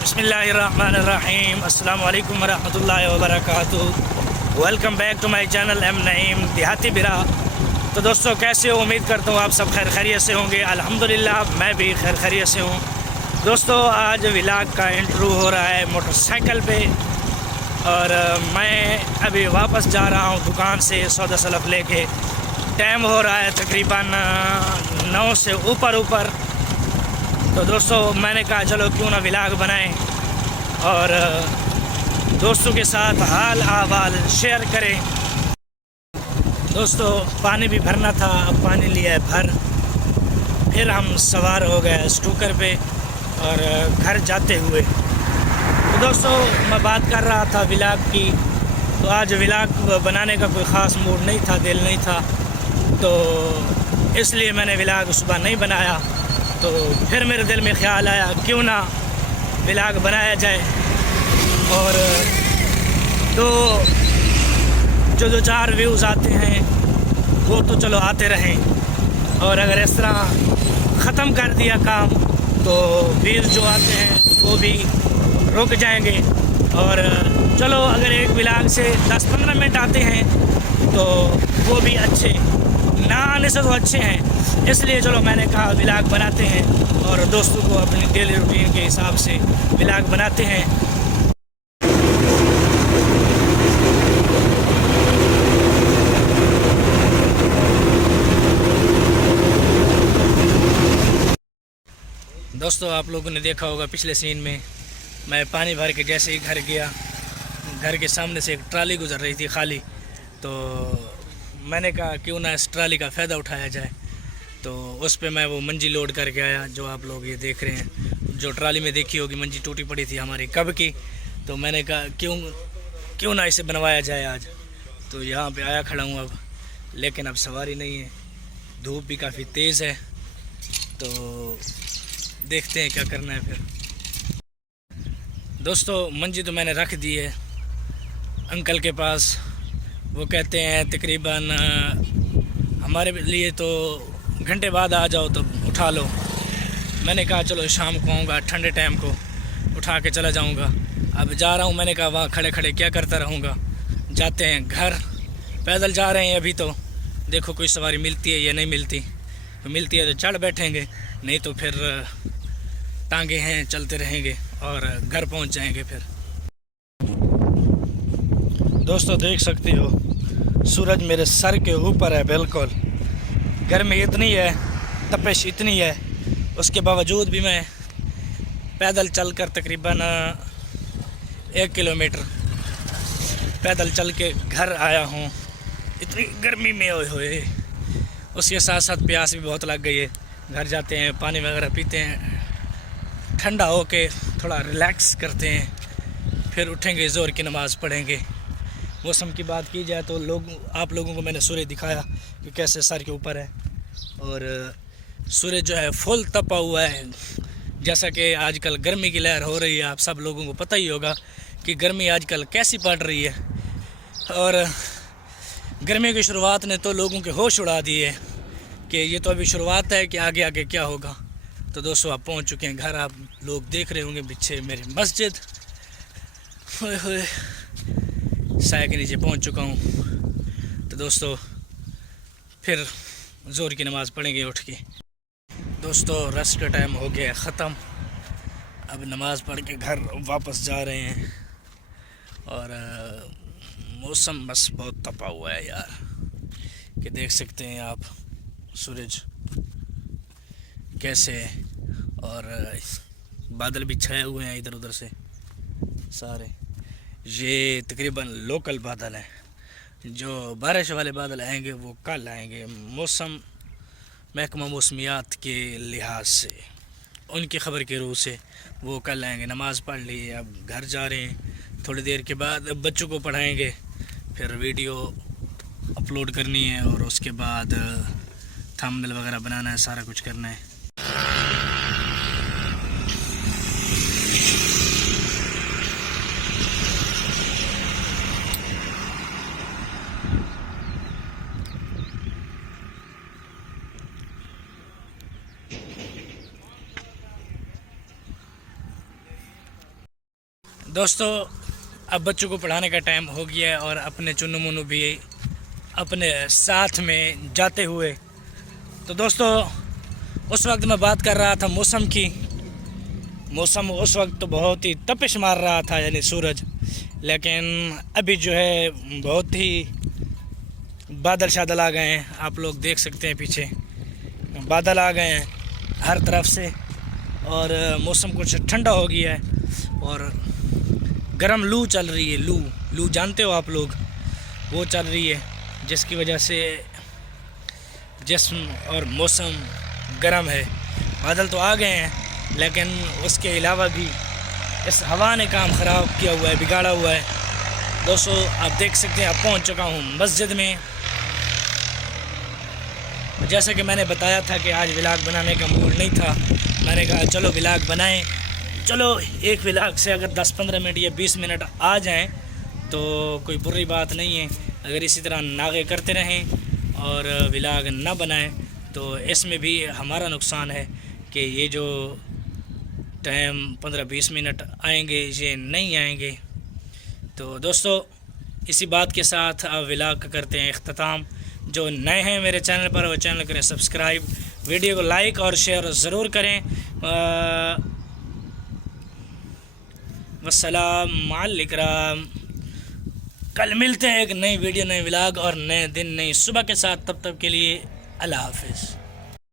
बिस्मिल्लाहिर्रहमानिर्रहीम अस्सलाम वालेकुम वरहमतुल्लाहि वबरकातुहू। Welcome back to my channel M Naeem Dehati बिरा। तो दोस्तों कैसे हो, उम्मीद करता हूँ आप सब खैर खैरियत से होंगे। अल्हम्दुलिल्लाह मैं भी खैर खैरियत से हूँ। दोस्तों आज व्लॉग का इंटरव्यू हो रहा है मोटरसाइकिल पे और मैं अभी वापस जा रहा हूँ दुकान से सौदा सलफ लेके। टाइम हो रहा है तकरीबन 9 से ऊपर। तो दोस्तों मैंने कहा चलो क्यों ना व्लॉग बनाएं और दोस्तों के साथ हाल अहवाल शेयर करें। दोस्तों पानी भी भरना था, अब पानी लिया है भर। फिर हम सवार हो गए स्कूटर पे और घर जाते हुए। तो दोस्तों मैं बात कर रहा था व्लॉग की, तो आज व्लॉग बनाने का कोई ख़ास मूड नहीं था, दिल नहीं था, तो इसलिए मैंने व्लॉग सुबह नहीं बनाया। तो फिर मेरे दिल में ख्याल आया क्यों ना व्लॉग बनाया जाए और जो चार व्यूज़ आते हैं वो तो चलो आते रहें, और अगर इस तरह ख़त्म कर दिया काम तो व्यूज़ जो आते हैं वो भी रुक जाएंगे। और चलो अगर एक व्लॉग से 10-15 मिनट आते हैं तो वो भी अच्छे, ना आने से तो अच्छे हैं। इसलिए चलो मैंने कहा व्लॉग बनाते हैं और दोस्तों को अपनी डेली रूटीन के हिसाब से व्लॉग बनाते हैं। दोस्तों आप लोगों ने देखा होगा पिछले सीन में मैं पानी भर के जैसे ही घर गया, घर के सामने से एक ट्राली गुजर रही थी खाली, तो मैंने कहा क्यों ना इस ट्राली का फ़ायदा उठाया जाए। तो उस पे मैं वो मंजी लोड करके आया जो आप लोग ये देख रहे हैं। जो ट्राली में देखी होगी मंजी टूटी पड़ी थी हमारी कब की, तो मैंने कहा क्यों ना इसे बनवाया जाए आज। तो यहाँ पे आया खड़ा हूँ अब, लेकिन अब सवारी नहीं है, धूप भी काफ़ी तेज़ है, तो देखते हैं क्या करना है फिर। दोस्तों मंजी तो मैंने रख दी है अंकल के पास, वो कहते हैं तकरीबन हमारे लिए तो घंटे बाद आ जाओ तो उठा लो। मैंने कहा चलो शाम को आऊँगा, ठंडे टाइम को उठा के चला जाऊँगा। अब जा रहा हूँ, मैंने कहा वहाँ खड़े खड़े क्या करता रहूँगा, जाते हैं घर। पैदल जा रहे हैं अभी, तो देखो कोई सवारी मिलती है या नहीं मिलती, तो मिलती है तो चढ़ बैठेंगे, नहीं तो फिर टांगे हैं चलते रहेंगे और घर पहुँच जाएंगे फिर। दोस्तों देख सकते हो सूरज मेरे सर के ऊपर है बिल्कुल। गर्मी इतनी है, तपिश इतनी है, उसके बावजूद भी मैं पैदल चलकर तकरीबन 1 किलोमीटर पैदल चल के घर आया हूँ इतनी गर्मी में। हुए उसके साथ साथ प्यास भी बहुत लग गई है। घर जाते हैं पानी वगैरह पीते हैं, ठंडा होके थोड़ा रिलैक्स करते हैं, फिर उठेंगे ज़ोर की नमाज़ पढ़ेंगे। मौसम की बात की जाए तो आप लोगों को मैंने सूरज दिखाया कि कैसे सर के ऊपर है, और सूरज जो है फुल तपा हुआ है। जैसा कि आजकल गर्मी की लहर हो रही है, आप सब लोगों को पता ही होगा कि गर्मी आजकल कैसी पड़ रही है, और गर्मी की शुरुआत ने तो लोगों के होश उड़ा दिए कि ये तो अभी शुरुआत है कि आगे आगे क्या होगा। तो दोस्तों आप पहुंच चुके हैं घर, आप लोग देख रहे होंगे पीछे मेरी मस्जिद। होए साया के नीचे पहुंच चुका हूं। तो दोस्तों फिर ज़ोर की नमाज़ पढ़ेंगे उठ के। दोस्तों रेस्ट का टाइम हो गया ख़त्म, अब नमाज़ पढ़ के घर वापस जा रहे हैं। और मौसम बस बहुत तपा हुआ है यार, कि देख सकते हैं आप सूरज कैसे है, और बादल भी छाए हुए हैं इधर उधर से सारे। ये तकरीबन लोकल बादल हैं, जो बारिश वाले बादल आएंगे वो कल आएंगे। मौसम महकमा मौसमियात के लिहाज से, उनकी ख़बर के रूह से वो कल आएंगे। नमाज़ पढ़ ली, अब घर जा रहे हैं, थोड़ी देर के बाद बच्चों को पढ़ाएंगे, फिर वीडियो अपलोड करनी है और उसके बाद थंबनेल वगैरह बनाना है, सारा कुछ करना है। दोस्तों अब बच्चों को पढ़ाने का टाइम हो गया है और अपने चुन्नू मुन्नू भी अपने साथ में जाते हुए। तो दोस्तों उस वक्त मैं बात कर रहा था मौसम की। मौसम उस वक्त तो बहुत ही तपिश मार रहा था, यानी सूरज, लेकिन अभी जो है बहुत ही बादल शादल आ गए हैं। आप लोग देख सकते हैं पीछे बादल आ गए हैं हर तरफ से और मौसम कुछ ठंडा हो गया है और गर्म लू चल रही है। लू जानते हो आप लोग, वो चल रही है, जिसकी वजह से जिस्म और मौसम गर्म है। बादल तो आ गए हैं लेकिन उसके अलावा भी इस हवा ने काम ख़राब किया हुआ है, बिगाड़ा हुआ है। दोस्तों आप देख सकते हैं, अब पहुंच चुका हूं मस्जिद में। जैसा कि मैंने बताया था कि आज व्लॉग बनाने का मूड नहीं था, मैंने कहा चलो व्लॉग बनाएं। चलो एक व्लॉग से अगर 10-15 मिनट या 20 मिनट आ जाएं तो कोई बुरी बात नहीं है। अगर इसी तरह नागे करते रहें और व्लॉग ना बनाएं तो इसमें भी हमारा नुकसान है कि ये जो टाइम 15-20 मिनट आएंगे ये नहीं आएंगे। तो दोस्तों इसी बात के साथ अब व्लॉग करते हैं इख्तिताम। जो नए हैं मेरे चैनल पर वो चैनल करें सब्सक्राइब, वीडियो को लाइक और शेयर ज़रूर करें। वस्सलाम अलैकुम। कल मिलते हैं एक नई वीडियो, नए व्लॉग और नए दिन नई सुबह के साथ। तब तक के लिए अल्लाह हाफिज़।